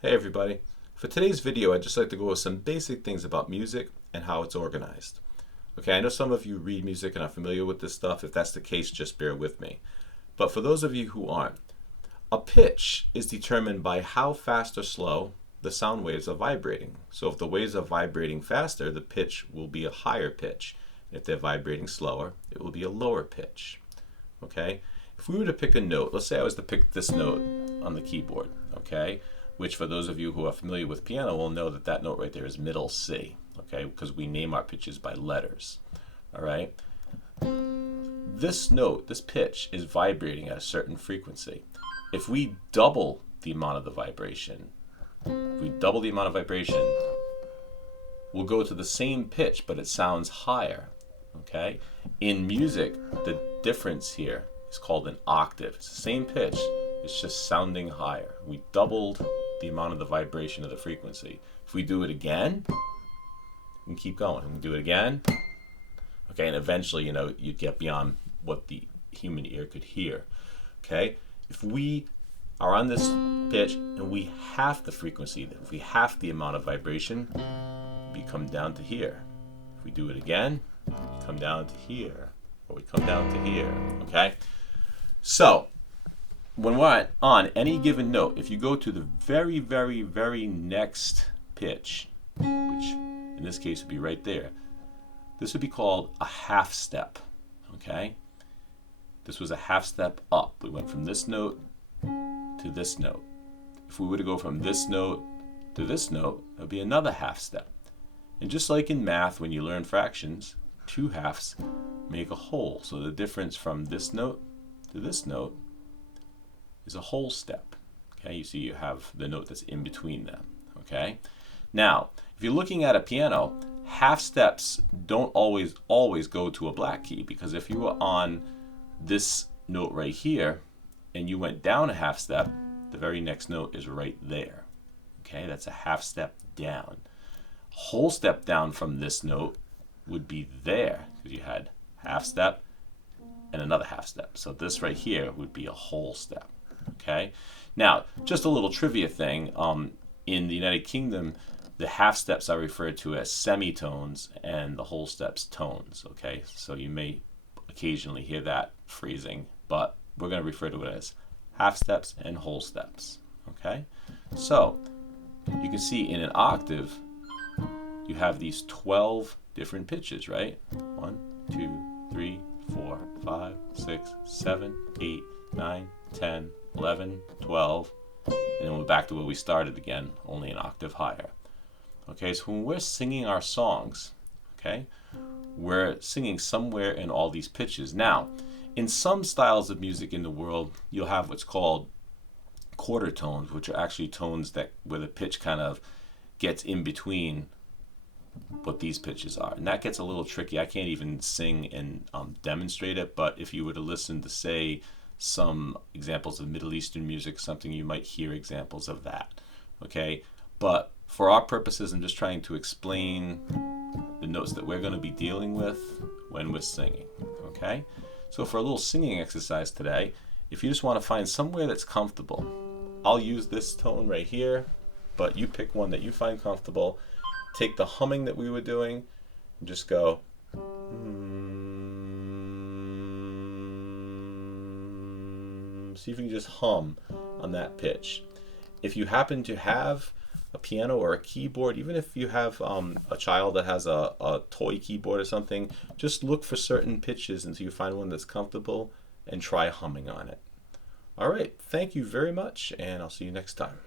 Hey everybody. For today's video, I'd just like to go over some basic things about music and how it's organized. Okay, I know some of you read music and are familiar with this stuff. If that's the case, just bear with me. But for those of you who aren't, a pitch is determined by how fast or slow the sound waves are vibrating. So if the waves are vibrating faster, the pitch will be a higher pitch. If they're vibrating slower, it will be a lower pitch. Okay? If we were to pick a note, let's say I was to pick this note on the keyboard, okay? Which for those of you who are familiar with piano will know that that note right there is middle C, okay? Because we name our pitches by letters, all right? This note, this pitch, is vibrating at a certain frequency. If we double the amount of the vibration, we'll go to the same pitch, but it sounds higher, okay? In music, the difference here is called an octave. It's the same pitch, it's just sounding higher. We doubled the amount of the vibration of the frequency. If we do it again, we can keep going. We can do it again. Okay, and eventually, you get beyond what the human ear could hear. Okay, if we are on this pitch and we half the frequency, if we half the amount of vibration, we come down to here. If we do it again, we come down to here, or we come down to here. Okay, so when we're on any given note, if you go to the very, very, very next pitch, which in this case would be right there, this would be called a half step, okay? This was a half step up. We went from this note to this note. If we were to go from this note to this note, it would be another half step. And just like in math, when you learn fractions, two halves make a whole. So the difference from this note to this note is a whole step. Okay, you see you have the note that's in between them. Okay, now if you're looking at a piano, half steps don't always go to a black key, because if you were on this note right here and you went down a half step, the very next note is right there. Okay, that's a half step down. Whole step down from this note would be there, because you had half step and another half step. So this right here would be a whole step. Okay, now just a little trivia thing. In the United Kingdom, the half steps are referred to as semitones and the whole steps tones. Okay, so you may occasionally hear that phrasing, but we're going to refer to it as half steps and whole steps. Okay, so you can see in an octave you have these 12 different pitches, right? 1, 2, 3, 4, 5, 6, 7, 8, 9, 10, 11, 12, and then we're back to where we started again, only an octave higher. Okay, so when we're singing our songs, okay, we're singing somewhere in all these pitches. Now, in some styles of music in the world, you'll have what's called quarter tones, which are actually tones that where the pitch kind of gets in between what these pitches are, and that gets a little tricky. I can't even sing and demonstrate it, but if you were to listen to, say, some examples of Middle Eastern music, something, you might hear examples of that. Okay, but for our purposes, I'm just trying to explain the notes that we're going to be dealing with when we're singing. Okay, so for a little singing exercise today, if you just want to find somewhere that's comfortable, I'll use this tone right here, but you pick one that you find comfortable. Take the humming that we were doing and just go see if you can just hum on that pitch. If you happen to have a piano or a keyboard, even if you have a child that has a toy keyboard or something, just look for certain pitches until you find one that's comfortable and try humming on it. All right, thank you very much, and I'll see you next time.